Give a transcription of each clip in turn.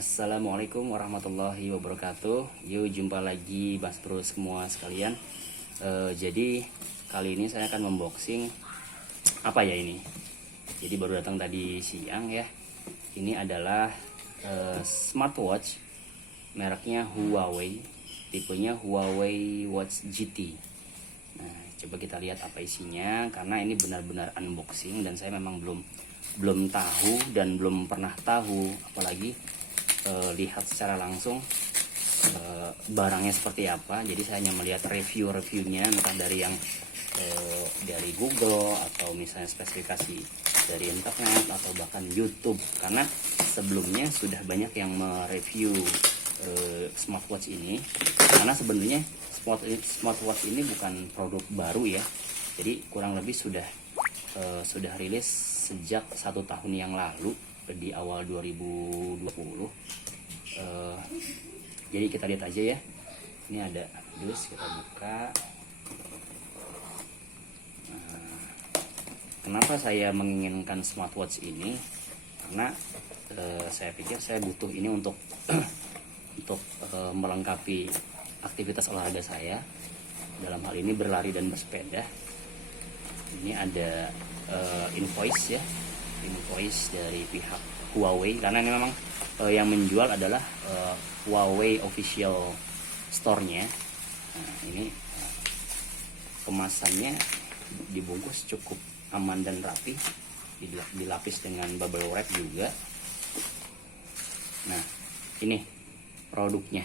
Assalamualaikum warahmatullahi wabarakatuh. Yuk jumpa lagi Mas Bro semua sekalian. Jadi kali ini saya akan memboxing apa ya ini. Jadi baru datang tadi siang ya. Ini adalah smartwatch mereknya Huawei, tipenya Huawei Watch GT. Nah, coba kita lihat apa isinya karena ini benar-benar unboxing dan saya memang belum tahu dan belum pernah tahu, apalagi lihat secara langsung barangnya seperti apa. Jadi saya hanya melihat reviewnya entah dari yang dari Google atau misalnya spesifikasi dari internet atau bahkan YouTube, karena sebelumnya sudah banyak yang mereview smartwatch ini. Karena sebenarnya smartwatch ini bukan produk baru ya, jadi kurang lebih sudah rilis sejak 1 tahun yang lalu di awal 2020. Jadi kita lihat aja ya. Ini ada dus, kita buka. Kenapa saya menginginkan smartwatch ini? Karena saya pikir saya butuh ini untuk melengkapi aktivitas olahraga saya. Dalam hal ini berlari dan bersepeda. Ini ada invoice ya, invoice dari pihak Huawei, karena ini memang yang menjual adalah Huawei official store-nya. Nah, ini kemasannya dibungkus cukup aman dan rapi, dilapis dengan bubble wrap juga. Nah, ini produknya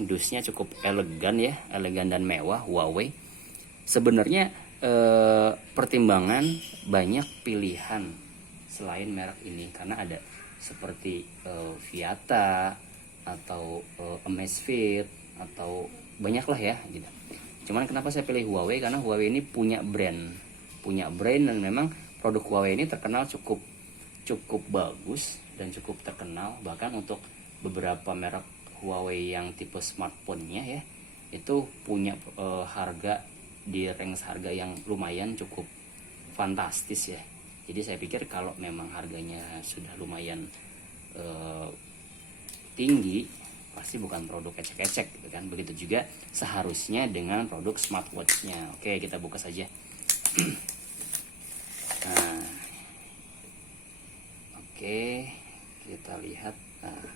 dusnya cukup elegan ya, elegan dan mewah Huawei. Sebenarnya pertimbangan banyak pilihan selain merek ini, karena ada seperti Viata atau Amazfit atau banyak lah ya gitu. Cuman kenapa saya pilih Huawei? Karena Huawei ini punya brand dan memang produk Huawei ini terkenal cukup bagus dan cukup terkenal. Bahkan untuk beberapa merek Huawei yang tipe smartphone-nya ya, itu punya harga di range harga yang lumayan cukup fantastis ya. Jadi saya pikir kalau memang harganya sudah lumayan tinggi, pasti bukan produk ecek-ecek gitu kan. Begitu juga seharusnya dengan produk smartwatch-nya. Oke, kita buka saja. Nah, oke, kita lihat. Nah,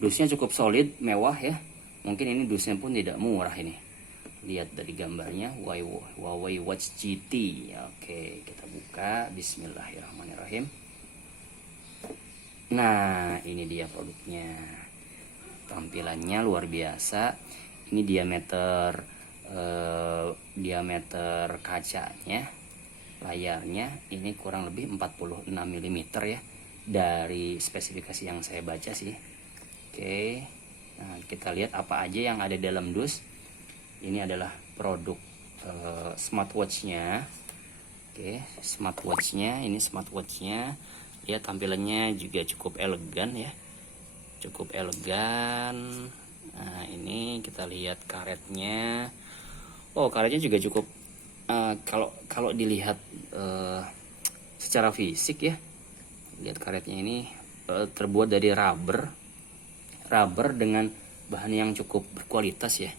dusnya cukup solid, mewah ya. Mungkin ini dusnya pun tidak murah ini. Lihat dari gambarnya, Huawei Watch GT. Oke, kita buka. Bismillahirrahmanirrahim. Nah, ini dia produknya. Tampilannya luar biasa. Ini diameter kacanya, layarnya ini kurang lebih 46 mm ya, dari spesifikasi yang saya baca sih. Oke, nah kita lihat apa aja yang ada dalam dus. Ini adalah produk smartwatch-nya. Oke, smartwatch-nya. Ini smartwatch-nya. Ya, tampilannya juga cukup elegan ya. Cukup elegan. Nah, ini kita lihat karetnya. Oh, karetnya juga cukup kalau dilihat secara fisik ya. Lihat karetnya ini terbuat dari rubber dengan bahan yang cukup berkualitas ya.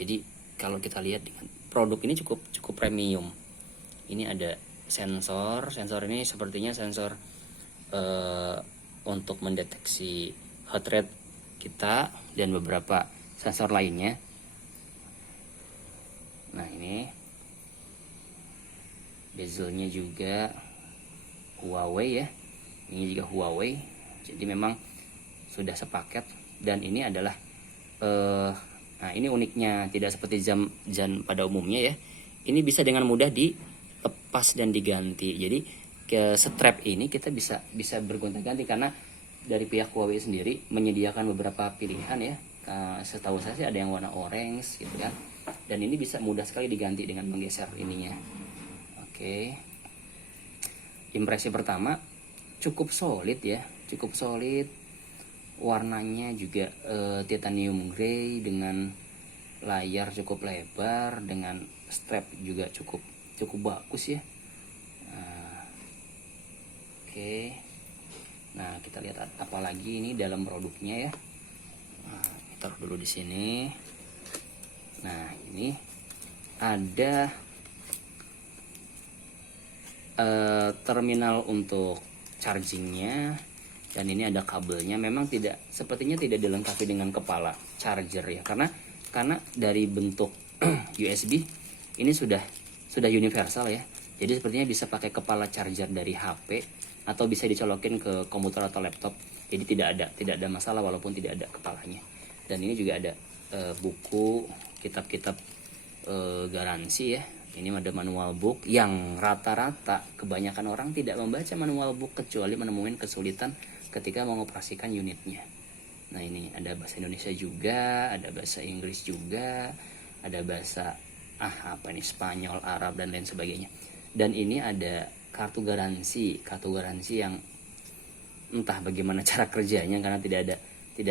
Jadi kalau kita lihat dengan produk ini cukup premium. Ini ada sensor ini sepertinya sensor untuk mendeteksi heart rate kita dan beberapa sensor lainnya. Nah, ini bezelnya juga Huawei ya. Ini juga Huawei. Jadi memang sudah sepaket, dan ini adalah nah, ini uniknya, tidak seperti jam pada umumnya ya. Ini bisa dengan mudah dilepas dan diganti. Jadi ke strap ini kita bisa bergonta-ganti, karena dari pihak Huawei sendiri menyediakan beberapa pilihan ya. Setahu saya sih ada yang warna orange gitu kan. Dan ini bisa mudah sekali diganti dengan menggeser ininya. Oke. Impresi pertama cukup solid ya, cukup solid. Warnanya juga titanium grey dengan layar cukup lebar, dengan strap juga cukup bagus ya. Oke. Nah, kita lihat apalagi ini dalam produknya ya. Nah, taruh dulu di sini. Nah, ini ada terminal untuk chargingnya, dan ini ada kabelnya. Memang sepertinya tidak dilengkapi dengan kepala charger ya, karena dari bentuk USB ini sudah universal ya. Jadi sepertinya bisa pakai kepala charger dari HP atau bisa dicolokin ke komputer atau laptop. Jadi tidak ada masalah walaupun tidak ada kepalanya. Dan ini juga ada buku, kitab-kitab garansi ya. Ini ada manual book yang rata-rata kebanyakan orang tidak membaca manual book kecuali menemukan kesulitan ketika mengoperasikan unitnya. Nah, ini ada bahasa Indonesia juga, ada bahasa Inggris juga, ada bahasa Spanyol, Arab dan lain sebagainya. Dan ini ada kartu garansi yang entah bagaimana cara kerjanya karena tidak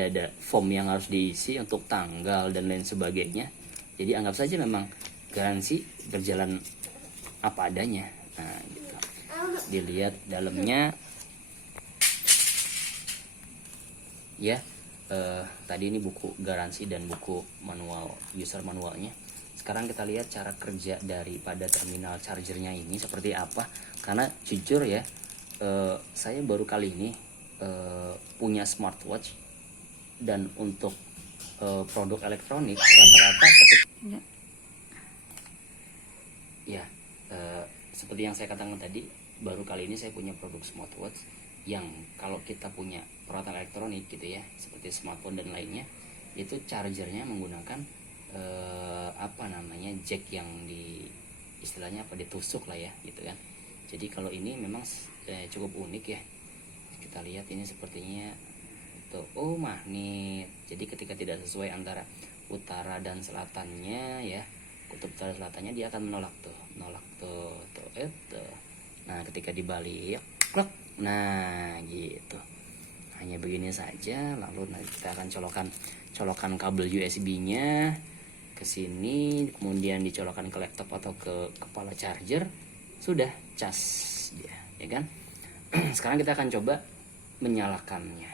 ada form yang harus diisi untuk tanggal dan lain sebagainya. Jadi anggap saja memang garansi berjalan apa adanya. Nah, gitu. Dilihat dalamnya ya. Tadi ini buku garansi dan buku manual, user manualnya. Sekarang kita lihat cara kerja daripada terminal chargernya ini seperti apa. Karena jujur ya, saya baru kali ini punya smartwatch, dan untuk produk elektronik rata-rata seperti yang saya katakan tadi, baru kali ini saya punya produk smartwatch yang kalau kita punya peralatan elektronik gitu ya, seperti smartphone dan lainnya, itu chargernya menggunakan jack yang istilahnya ditusuk lah ya gitu kan. Jadi kalau ini memang cukup unik ya. Kita lihat ini sepertinya magnet. Jadi ketika tidak sesuai antara utara dan selatannya ya, kutub utara selatannya, dia akan menolak tuh. Nah, ketika dibalik, nah gitu. Hanya begini saja. Lalu nanti kita akan colokan kabel USB-nya ke sini, kemudian dicolokkan ke laptop atau ke kepala charger. Sudah cas dia, ya kan? Sekarang kita akan coba menyalakannya.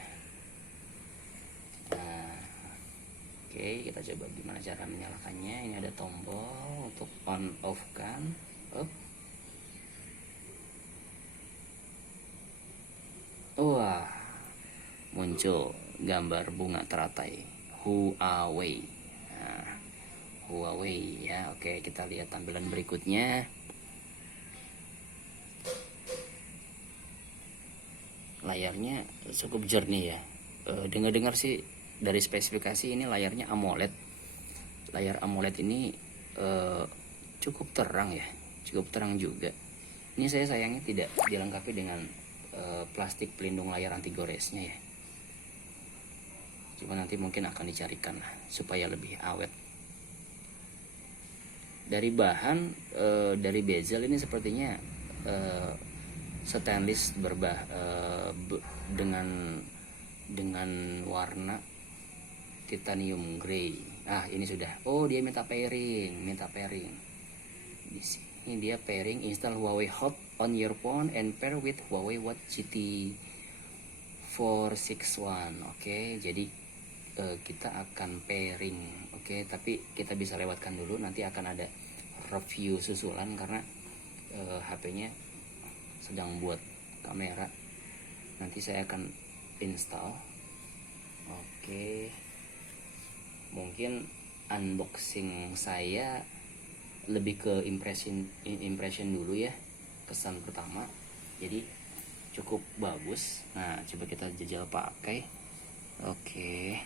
Oke, kita coba gimana cara menyalakannya. Ini ada tombol untuk on off kan. Wah, muncul gambar bunga teratai Huawei. Nah, Huawei ya. Oke, kita lihat tampilan berikutnya. Layarnya cukup jernih ya. Dengar-dengar sih dari spesifikasi ini layarnya AMOLED. Layar AMOLED ini cukup terang ya, cukup terang juga. Ini saya sayangnya tidak dilengkapi dengan plastik pelindung layar anti goresnya ya. Cuma nanti mungkin akan dicarikan lah supaya lebih awet. Dari bahan, dari bezel ini sepertinya stainless dengan warna titanium grey. Ini sudah. Dia minta pairing. Di sini dia pairing, install Huawei Hot on your phone and pair with Huawei Watch GT 461. Oke, jadi kita akan pairing. Oke, tapi kita bisa lewatkan dulu. Nanti akan ada review susulan karena HP-nya sedang buat kamera. Nanti saya akan install. Oke, mungkin unboxing saya lebih ke impression dulu ya, kesan pertama. Jadi cukup bagus. Nah, coba kita jajal pakai. Oke,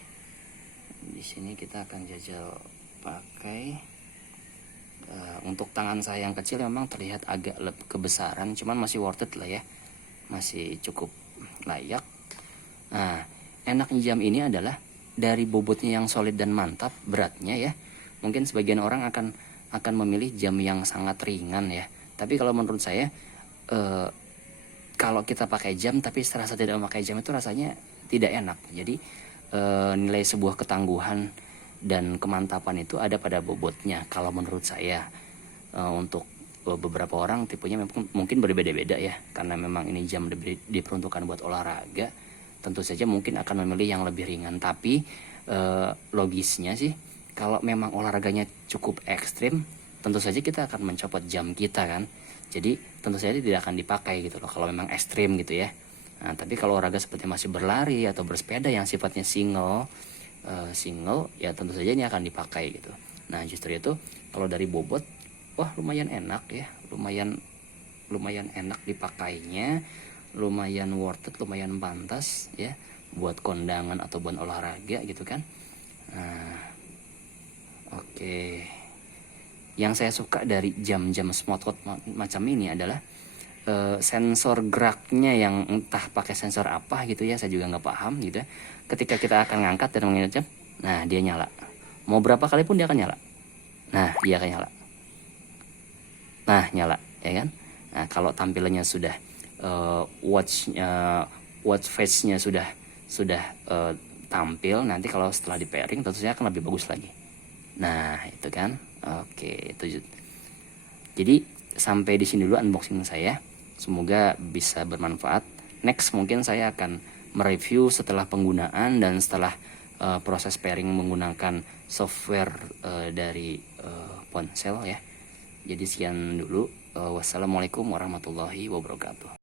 di sini kita akan jajal pakai. Untuk tangan saya yang kecil memang terlihat agak kebesaran, cuman masih worth it lah ya, masih cukup layak. Nah, enaknya jam ini adalah dari bobotnya yang solid dan mantap, beratnya ya. Mungkin sebagian orang akan memilih jam yang sangat ringan ya. Tapi kalau menurut saya, kalau kita pakai jam tapi serasa tidak memakai jam itu rasanya tidak enak. Jadi nilai sebuah ketangguhan dan kemantapan itu ada pada bobotnya kalau menurut saya. Untuk beberapa orang tipenya mungkin berbeda-beda ya, karena memang ini jam diperuntukkan buat olahraga. Tentu saja mungkin akan memilih yang lebih ringan, tapi logisnya sih kalau memang olahraganya cukup ekstrim, tentu saja kita akan mencopot jam kita kan. Jadi tentu saja tidak akan dipakai gitu loh kalau memang ekstrim gitu ya. Nah, tapi kalau olahraga seperti masih berlari atau bersepeda yang sifatnya single ya tentu saja ini akan dipakai gitu. Nah justru itu kalau dari bobot, wah lumayan enak ya, lumayan enak dipakainya, lumayan worth it, lumayan pantas ya buat kondangan atau buat olahraga gitu kan. Nah, oke. Yang saya suka dari jam-jam smartwatch macam ini adalah sensor geraknya yang entah pakai sensor apa gitu ya, saya juga nggak paham gitu ya. Ketika kita akan ngangkat dan mengingat jam, nah dia nyala. Mau berapa kali pun dia akan nyala. Nah dia akan nyala. Nah nyala ya kan. Nah kalau tampilannya sudah watch face-nya sudah tampil, nanti kalau setelah di pairing tentunya akan lebih bagus lagi. Nah itu kan. Oke itu. Jadi sampai di sini dulu unboxing saya. Semoga bisa bermanfaat. Next mungkin saya akan mereview setelah penggunaan dan setelah proses pairing menggunakan software dari ponsel ya. Jadi sekian dulu. Wassalamualaikum warahmatullahi wabarakatuh.